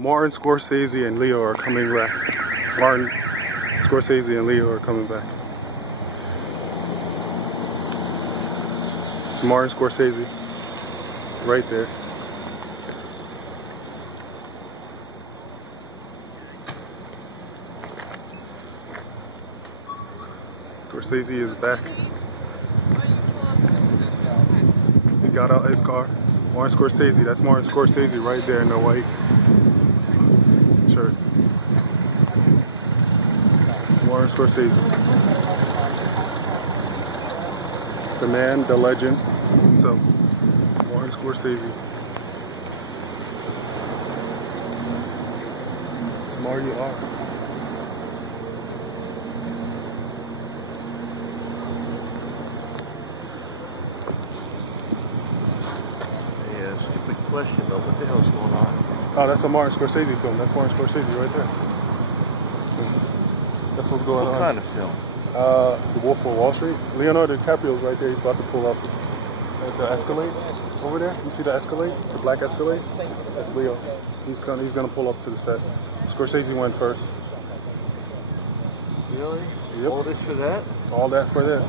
Martin Scorsese and Leo are coming back. Martin Scorsese and Leo are coming back. It's Martin Scorsese right there. Scorsese is back. He got out his car. Martin Scorsese, that's Martin Scorsese right there in the white shirt. It's Martin Scorsese. The man, the legend. So, Martin Scorsese. Tomorrow you are. Stupid question though, what the hell's going on? Oh, that's a Martin Scorsese film. That's Martin Scorsese right there. That's what's going on. What kind of film? The Wolf of Wall Street. Leonardo DiCaprio's right there. He's about to pull up the Escalade over there. You see the Escalade? The black Escalade? That's Leo. He's gonna pull up to the set. Scorsese went first. Really? Yep. All this for that? All that for that.